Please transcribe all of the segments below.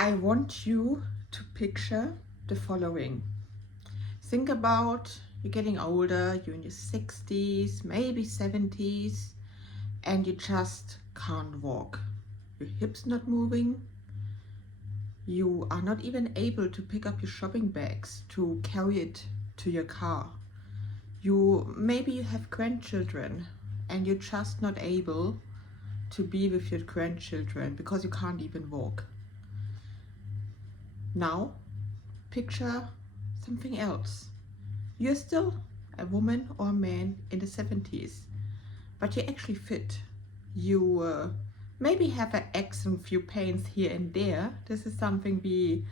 I want you to picture the following. Think about you're getting older, you're in your 60s, maybe 70s, and you just can't walk. Your hips not moving. You are not even able to pick up your shopping bags to carry it to your car. Maybe you have grandchildren and you're just not able to be with your grandchildren because you can't even walk. Now, picture something else. You're still a woman or a man in the 70s, but you're actually fit. You maybe have an ache and few pains here and there. This is something we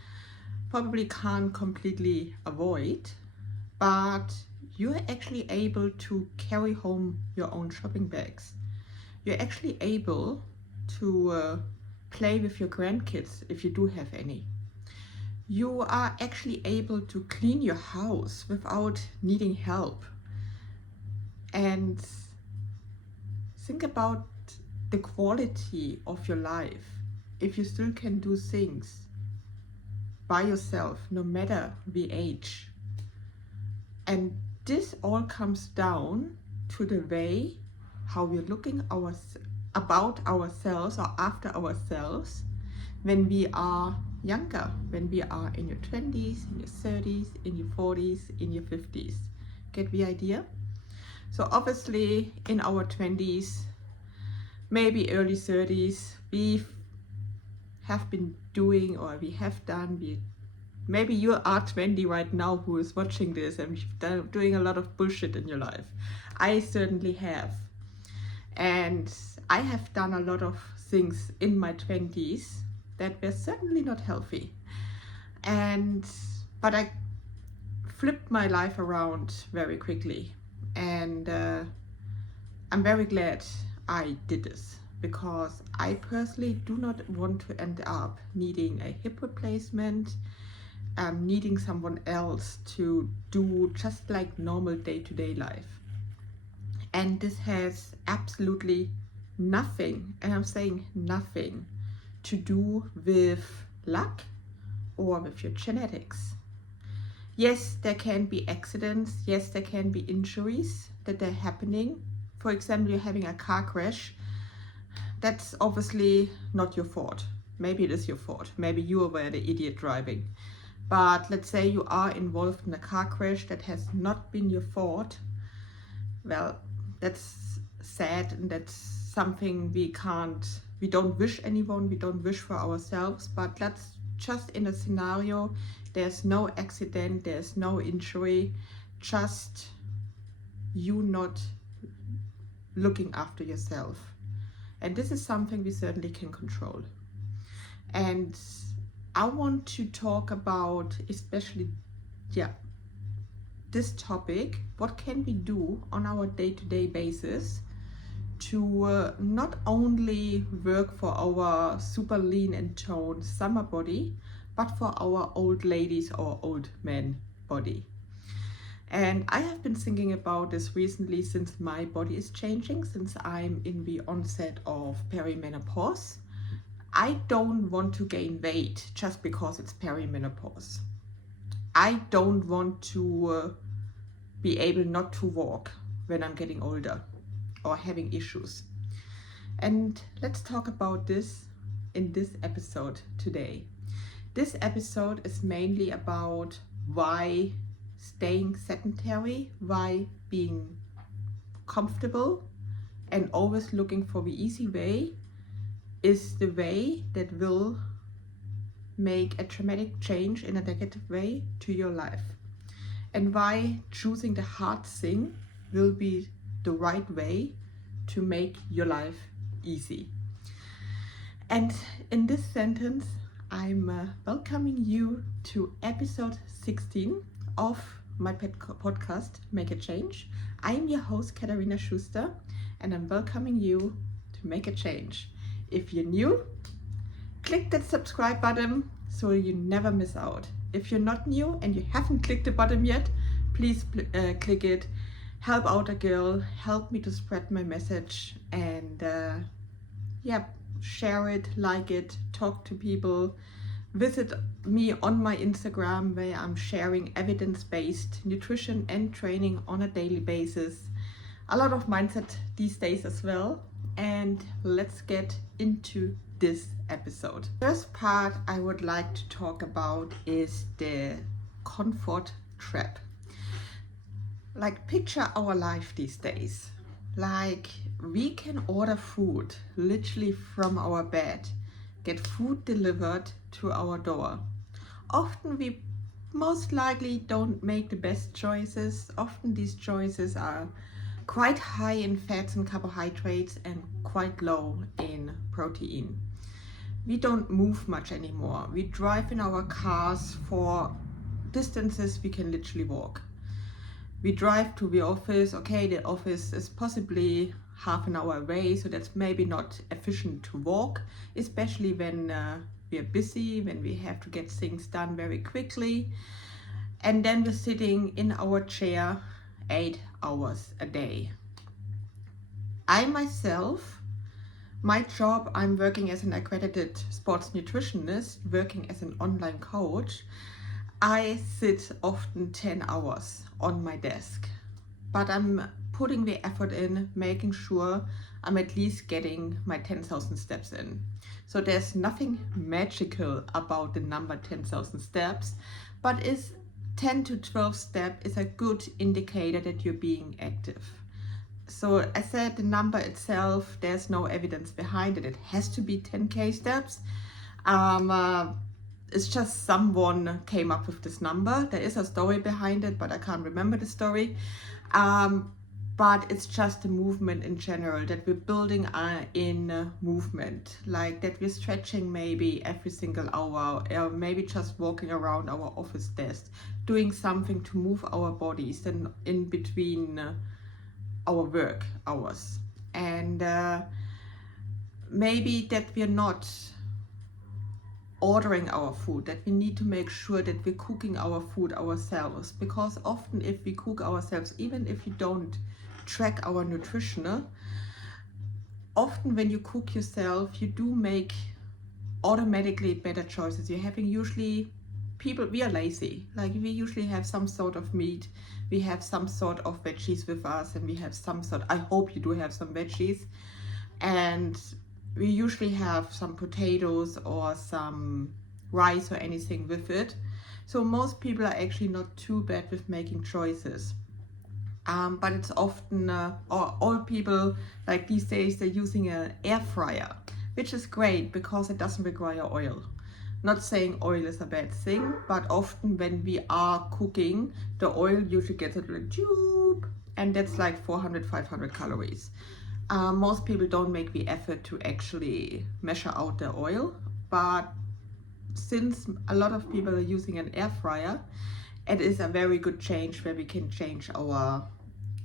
probably can't completely avoid, but you're actually able to carry home your own shopping bags. You're actually able to play with your grandkids if you do have any. You are actually able to clean your house without needing help. And think about the quality of your life if you still can do things by yourself, no matter the age. And this all comes down to the way how we're looking about ourselves or after ourselves when we are younger, when we are in your 20s, in your 30s, in your 40s, in your 50s. Get the idea? So obviously in our 20s, maybe early 30s, we have been doing or we have done, maybe you are 20 right now who is watching this and you've done doing a lot of bullshit in your life. I certainly have. And I have done a lot of things in my 20s that were certainly not healthy. But I flipped my life around very quickly. And I'm very glad I did this, because I personally do not want to end up needing a hip replacement, needing someone else to do just like normal day-to-day life. And this has absolutely nothing, and I'm saying nothing, to do with luck or with your genetics. Yes, there can be accidents. Yes, there can be injuries that are happening. For example, you're having a car crash. That's obviously not your fault. Maybe it is your fault. Maybe you were the idiot driving. But let's say you are involved in a car crash that has not been your fault. Well, that's sad, and that's something we don't wish anyone, we don't wish for ourselves. But let's just in a scenario, there's no accident, there's no injury, just you not looking after yourself. And this is something we certainly can control. And I want to talk about especially, this topic. What can we do on our day-to-day basis to not only work for our super lean and toned summer body, but for our old ladies or old men body. And I have been thinking about this recently, since my body is changing, since I'm in the onset of perimenopause. I don't want to gain weight just because it's perimenopause. I don't want to be able not to walk when I'm getting older or having issues. And let's talk about this in this episode today. This episode is mainly about why staying sedentary, why being comfortable and always looking for the easy way is the way that will make a dramatic change in a negative way to your life, and why choosing the hard thing will be the right way to make your life easy. And in this sentence, I'm welcoming you to episode 16 of my podcast, Make a Change. I'm your host, Katharina Schuster, and I'm welcoming you to make a change. If you're new, click that subscribe button so you never miss out. If you're not new and you haven't clicked the button yet, please click it. Help out a girl, help me to spread my message, and share it, like it, talk to people, Visit me on my Instagram, where I'm sharing evidence-based nutrition and training on a daily basis. A lot of mindset these days as well. And let's get into this episode. First part I would like to talk about is the comfort trap. Like, picture our life these days. Like, we can order food literally from our bed, get food delivered to our door. Often we most likely don't make the best choices. Often these choices are quite high in fats and carbohydrates and quite low in protein. We don't move much anymore. We drive in our cars for distances we can literally walk. We drive to the office. Okay, the office is possibly half an hour away, so that's maybe not efficient to walk, especially when we are busy, when we have to get things done very quickly. And then we're sitting in our chair 8 hours a day. I myself, my job, I'm working as an accredited sports nutritionist, working as an online coach. I sit often 10 hours on my desk, but I'm putting the effort in, making sure I'm at least getting my 10,000 steps in. So there's nothing magical about the number 10,000 steps, but is 10 to 12 steps is a good indicator that you're being active. So I said the number itself, there's no evidence behind it. It has to be 10K steps. It's just someone came up with this number. There is a story behind it, but I can't remember the story. But it's just a movement in general, that we're building in movement, like that we're stretching maybe every single hour, or maybe just walking around our office desk, doing something to move our bodies and in between our work hours. And maybe that we're not ordering our food, that we need to make sure that we're cooking our food ourselves, because often if we cook ourselves, even if you don't track our nutrition, often when you cook yourself, you do make automatically better choices. You're having usually people, we are lazy, like we usually have some sort of meat, we have some sort of veggies with us, and we have some sort, I hope you do have some veggies, and we usually have some potatoes or some rice or anything with it. So most people are actually not too bad with making choices. But it's often, or all people like these days, they're using an air fryer, which is great because it doesn't require oil. Not saying oil is a bad thing, but often when we are cooking, the oil usually gets a little tube, and that's like 400, 500 calories. Most people don't make the effort to actually measure out the oil, but since a lot of people are using an air fryer, it is a very good change where we can change our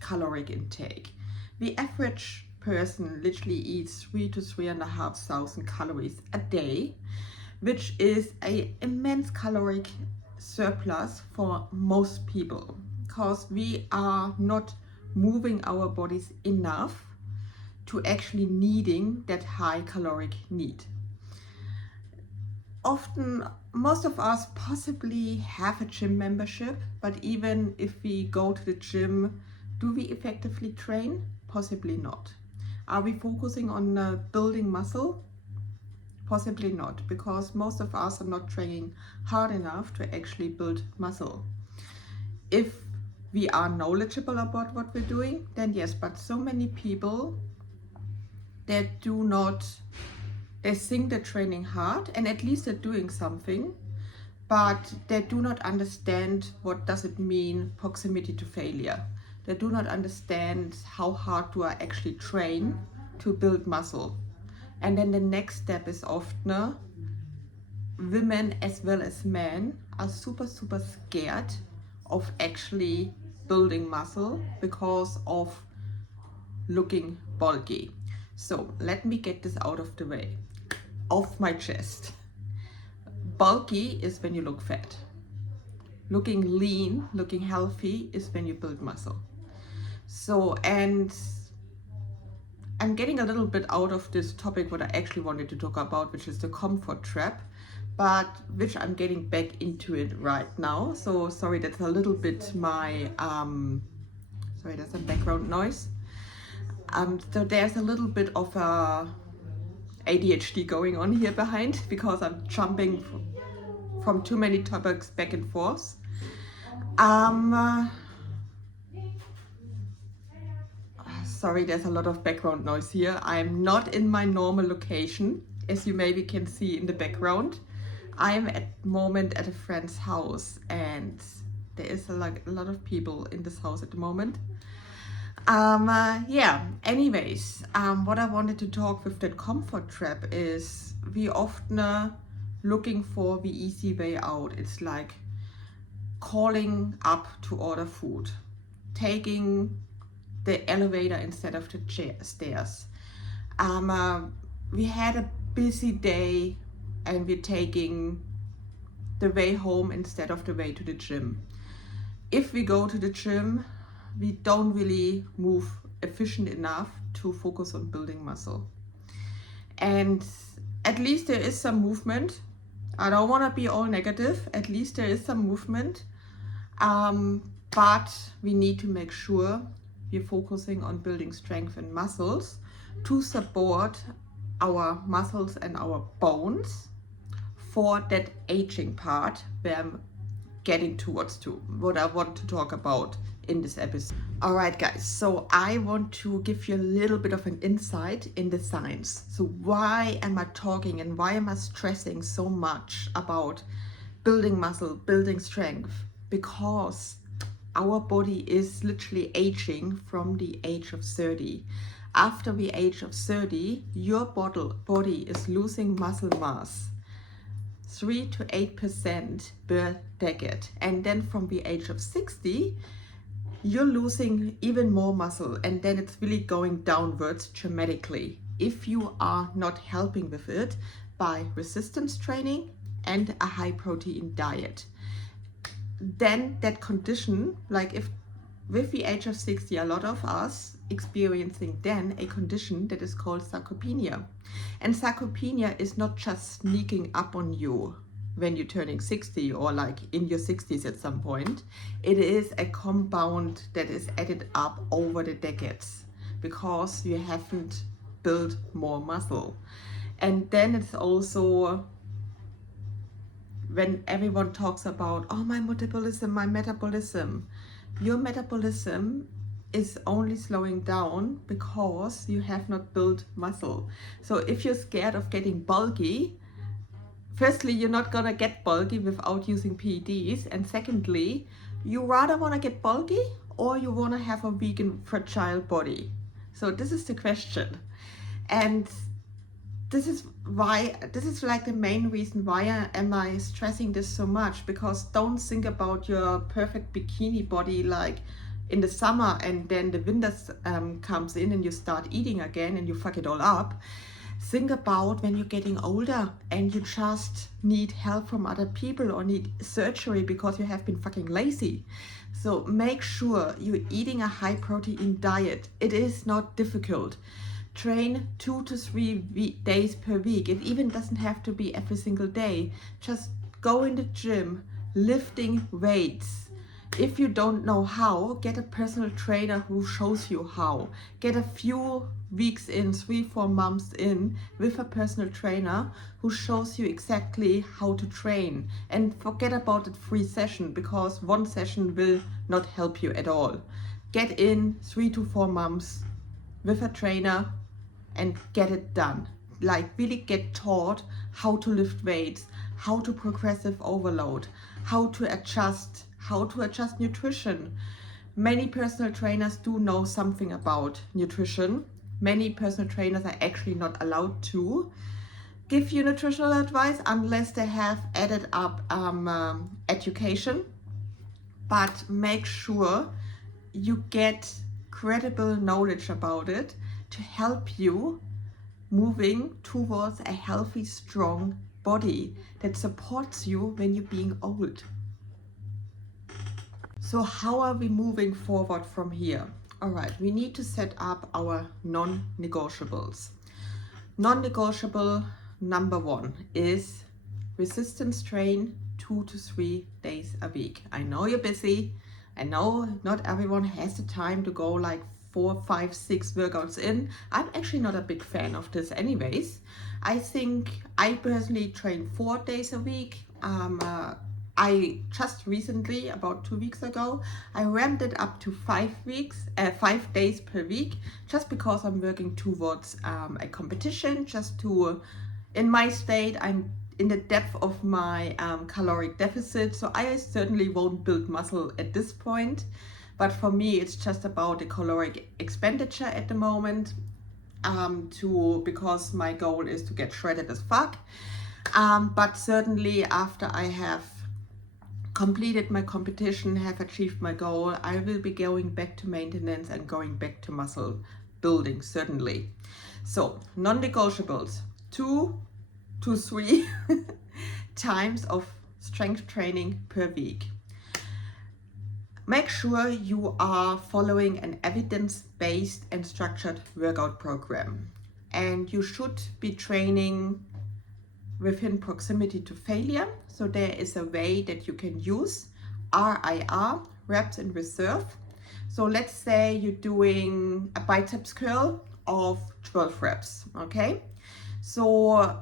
caloric intake. The average person literally eats 3 to 3,500 calories a day, which is an immense caloric surplus for most people, because we are not moving our bodies enough to actually needing that high caloric need. Often, most of us possibly have a gym membership, but even if we go to the gym, do we effectively train? Possibly not. Are we focusing on building muscle? Possibly not, because most of us are not training hard enough to actually build muscle. If we are knowledgeable about what we're doing, then yes, but so many people that do not, they think they're training hard and at least they're doing something, but they do not understand what does it mean proximity to failure. They do not understand how hard do I actually train to build muscle. And then the next step is often women as well as men are super scared of actually building muscle because of looking bulky. So let me get this out of the way, off my chest. Bulky is when you look fat. Looking lean, looking healthy is when you build muscle. So, and I'm getting a little bit out of this topic, what I actually wanted to talk about, which is the comfort trap. but which I'm getting back into it right now. So sorry, that's a little bit my, sorry, there's some background noise. So there's a little bit of a ADHD going on here behind because I'm jumping from too many topics back and forth. Sorry, there's a lot of background noise here. I'm not in my normal location, as you maybe can see in the background. I'm at the moment at a friend's house, and there is a lot of people in this house at the moment. Yeah, anyways, what I wanted to talk with that comfort trap is we often looking for the easy way out. It's like calling up to order food, taking the elevator instead of the stairs. We had a busy day and we're taking the way home instead of the way to the gym. If we go to the gym, we don't really move efficient enough to focus on building muscle. And at least there is some movement. I don't want to be all negative. At least there is some movement. But we need to make sure we're focusing on building strength and muscles to support our muscles and our bones for that aging part where I'm getting towards to what I want to talk about in this episode. All right, guys, so I want to give you a little bit of an insight in the science. So why am I talking and why am I stressing so much about building muscle, building strength? Because our body is literally aging from the age of 30. After the age of 30, your body is losing muscle mass 3 to 8% per decade. And then from the age of 60, you're losing even more muscle, and then it's really going downwards dramatically if you are not helping with it by resistance training and a high protein diet. Then that condition, like if with the age of 60, a lot of us experiencing then a condition that is called sarcopenia. And sarcopenia is not just sneaking up on you when you're turning 60 or like in your 60s at some point. It is a compound that is added up over the decades because you haven't built more muscle. And then it's also when everyone talks about, oh, my metabolism, your metabolism is only slowing down because you have not built muscle. So if you're scared of getting bulky, firstly, you're not gonna get bulky without using PEDs, and secondly, you rather wanna get bulky or you wanna have a weak and fragile body. So this is the question. And this is like the main reason why am I stressing this so much, because don't think about your perfect bikini body like in the summer and then the winter comes in and you start eating again and you fuck it all up. Think about when you're getting older and you just need help from other people or need surgery because you have been fucking lazy. So make sure you're eating a high protein diet. It is not difficult. Train 2 to 3 days per week. It even doesn't have to be every single day. Just go in the gym, lifting weights. If you don't know how, get a personal trainer who shows you how. Get a few weeks in, 3-4 months in, with a personal trainer who shows you exactly how to train. And forget about the free session, because one session will not help you at all. Get in 3 to 4 months with a trainer and get it done. Like really get taught how to lift weights, how to progressive overload, how to adjust nutrition. Many personal trainers do know something about nutrition. Many personal trainers are actually not allowed to give you nutritional advice unless they have added up education. But make sure you get credible knowledge about it to help you moving towards a healthy, strong body that supports you when you're being old. So how are we moving forward from here? All right, we need to set up our non-negotiables. Non-negotiable number 1 is resistance train 2 to 3 days a week. I know you're busy. I know not everyone has the time to go like 4, 5, 6 workouts in. I'm actually not a big fan of this anyways. I think I personally train 4 days a week. I just recently, about 2 weeks ago, I ramped it up to 5 days per week, just because I'm working towards a competition, just to, in my state, I'm in the depth of my caloric deficit, so I certainly won't build muscle at this point. But for me, it's just about the caloric expenditure at the moment, because my goal is to get shredded as fuck. But certainly after I have completed my competition, have achieved my goal, I will be going back to maintenance and going back to muscle building, certainly. So non-negotiables, 2 to 3 times of strength training per week. Make sure you are following an evidence-based and structured workout program, and you should be training within proximity to failure. So there is a way that you can use RIR, reps in reserve. So let's say you're doing a biceps curl of 12 reps, okay? So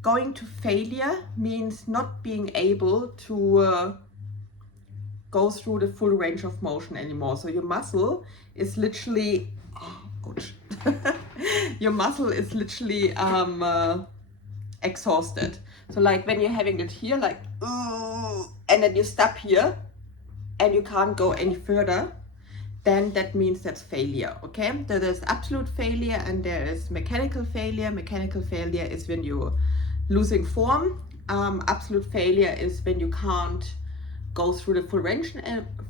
going to failure means not being able to go through the full range of motion anymore. So your muscle is literally, your muscle is literally exhausted. So like when you're having it here, like, and then you stop here and you can't go any further, then that means that's failure, okay? So there's absolute failure and there is mechanical failure. Mechanical failure is when you're losing form. Absolute failure is when you can't go through the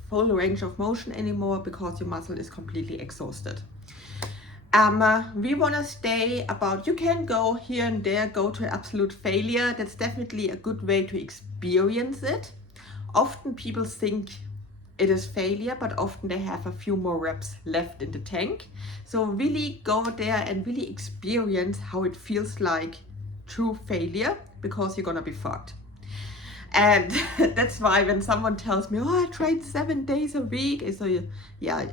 full range of motion anymore because your muscle is completely exhausted. We want to stay about, you can go here and there, go to absolute failure. That's definitely a good way to experience it. Often people think it is failure, but often they have a few more reps left in the tank. So really go there and really experience how it feels like true failure, because you're gonna be fucked. And that's why when someone tells me, oh, I train 7 days a week, I say, yeah,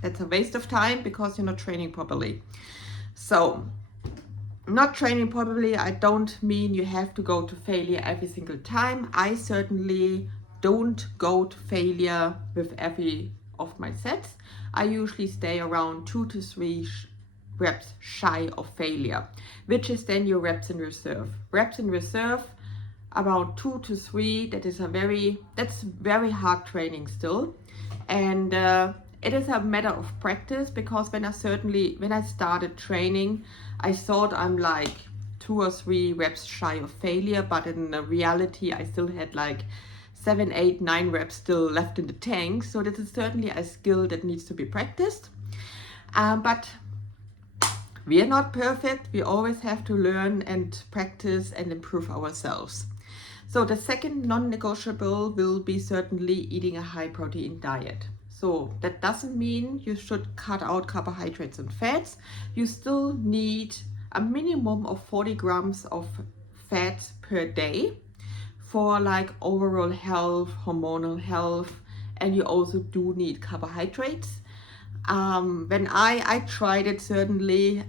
that's a waste of time because you're not training properly. So not training properly, I don't mean you have to go to failure every single time. I certainly don't go to failure with every of my sets. I usually stay around 2 to 3 reps shy of failure, which is then your reps in reserve. Reps in reserve, about 2 to 3, that's very hard training still. And it is a matter of practice, because when I started training, I thought I'm like 2 or 3 reps shy of failure, but in reality I still had like 7, 8, 9 reps still left in the tank. So this is certainly a skill that needs to be practiced. But we are not perfect. We always have to learn and practice and improve ourselves. So the second non-negotiable will be certainly eating a high protein diet. So that doesn't mean you should cut out carbohydrates and fats. You still need a minimum of 40 grams of fats per day for like overall health, hormonal health, and you also do need carbohydrates. When I tried it, certainly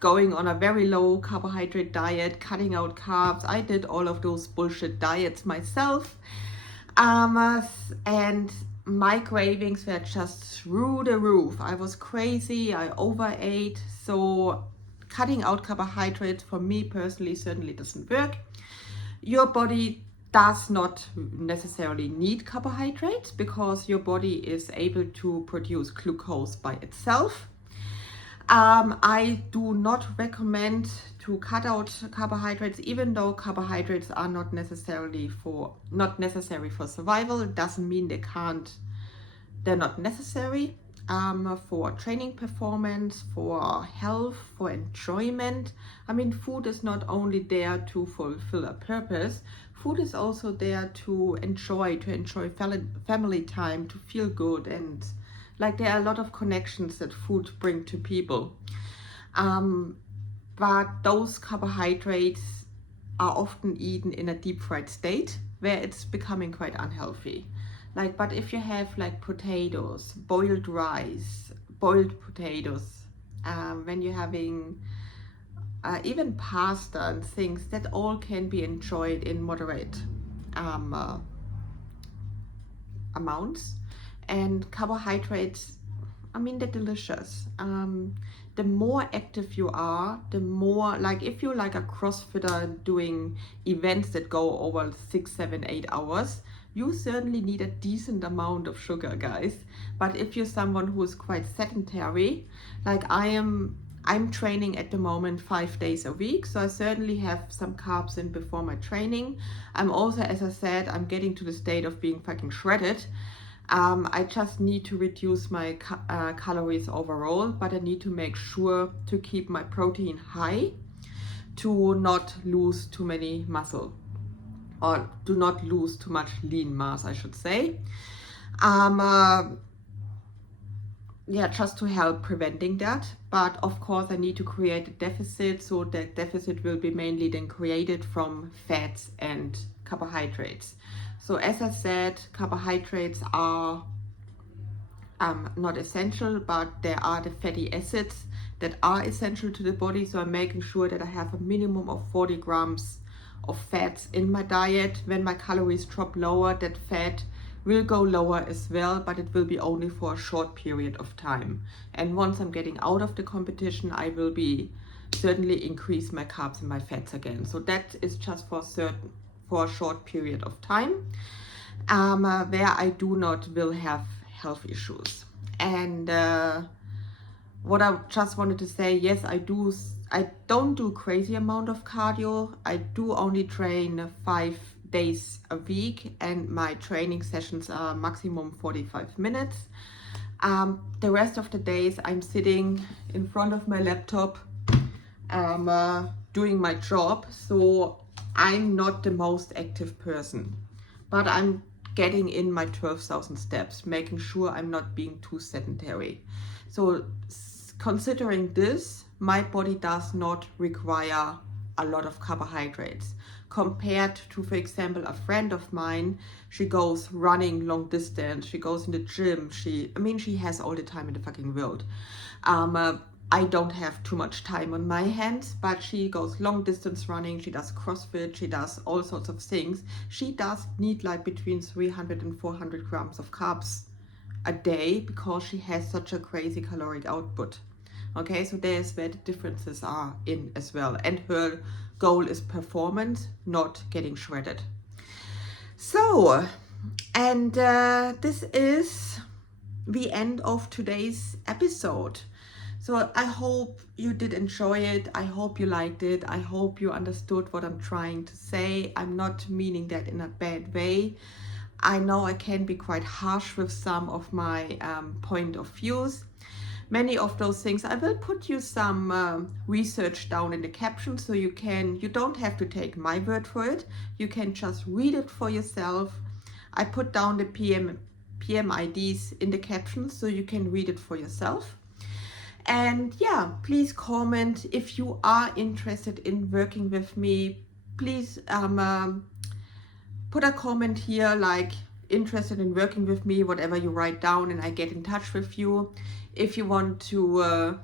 going on a very low carbohydrate diet, cutting out carbs, I did all of those bullshit diets myself, and my cravings were just through the roof. I was crazy, I overate. So cutting out carbohydrates for me personally certainly doesn't work. Your body does not necessarily need carbohydrates because your body is able to produce glucose by itself. I do not recommend to cut out carbohydrates, even though carbohydrates are not necessary for survival. It doesn't mean they're not necessary for training performance, for health, for enjoyment. I mean, food is not only there to fulfill a purpose. Food is also there to enjoy family time, to feel good, and like there are a lot of connections that food bring to people. But those carbohydrates are often eaten in a deep fried state where it's becoming quite unhealthy. Like, but if you have like potatoes, boiled rice, boiled potatoes, when you're having even pasta and things, that all can be enjoyed in moderate amounts. And carbohydrates, I mean, they're delicious. The more active you are, the more, like if you're like a CrossFitter doing events that go over 6, 7, 8 hours, you certainly need a decent amount of sugar, guys. But if you're someone who is quite sedentary, like I'm training at the moment 5 days a week, so I certainly have some carbs in before my training. I'm also, as I said, I'm getting to the state of being fucking shredded. I just need to reduce my calories overall, but I need to make sure to keep my protein high to not lose too many muscle, or do not lose too much lean mass, I should say. Yeah, just to help preventing that. But of course I need to create a deficit, so that deficit will be mainly then created from fats and carbohydrates. So as I said, carbohydrates are not essential, but there are the fatty acids that are essential to the body. So I'm making sure that I have a minimum of 40 grams of fats in my diet. When my calories drop lower, that fat will go lower as well, but it will be only for a short period of time. And once I'm getting out of the competition, I will be certainly increase my carbs and my fats again. So that is just for a short period of time, where I do not will have health issues. And what I just wanted to say, yes, I don't do crazy amount of cardio. I do only train 5 days a week, and my training sessions are maximum 45 minutes. The rest of the days I'm sitting in front of my laptop doing my job, so I'm not the most active person, but I'm getting in my 12,000 steps, making sure I'm not being too sedentary. So considering this, my body does not require a lot of carbohydrates compared to, for example, a friend of mine. She goes running long distance, she goes in the gym, she has all the time in the fucking world. I don't have too much time on my hands, but she goes long distance running, she does CrossFit, she does all sorts of things. She does need like between 300 and 400 grams of carbs a day because she has such a crazy caloric output. Okay, so there's where the differences are in as well. And her goal is performance, not getting shredded. So, and this is the end of today's episode. So I hope you did enjoy it. I hope you liked it. I hope you understood what I'm trying to say. I'm not meaning that in a bad way. I know I can be quite harsh with some of my point of views. Many of those things, I will put you some research down in the caption, so you don't have to take my word for it. You can just read it for yourself. I put down the PMIDs in the caption, so you can read it for yourself. And yeah, please comment if you are interested in working with me. Please put a comment here like interested in working with me, whatever you write down, and I get in touch with you. If you want to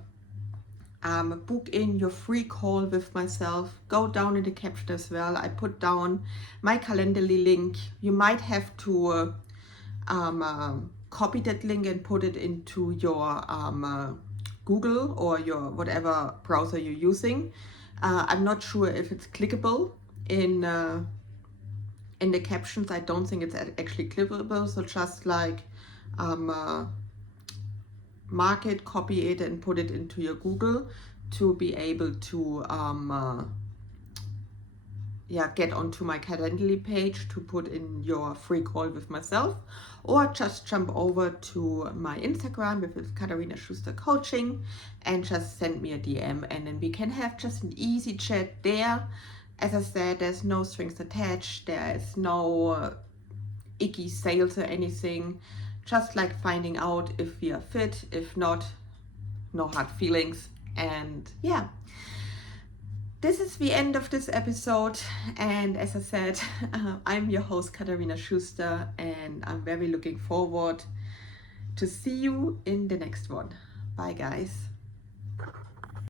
book in your free call with myself, go down in the caption as well. I put down my Calendly link. You might have to copy that link and put it into your Google or your whatever browser you're using. I'm not sure if it's clickable in the captions. I don't think it's actually clickable, so just like mark it, copy it, and put it into your Google to be able to get onto my Calendly page to put in your free call with myself, or just jump over to my Instagram with Katharina Schuster Coaching and just send me a DM, and then we can have just an easy chat there. As I said, there's no strings attached, there is no icky sales or anything, just like finding out if we are fit. If not, no hard feelings. And yeah, this is the end of this episode, and as I said, I'm your host Katharina Schuster, and I'm very looking forward to see you in the next one. Bye guys.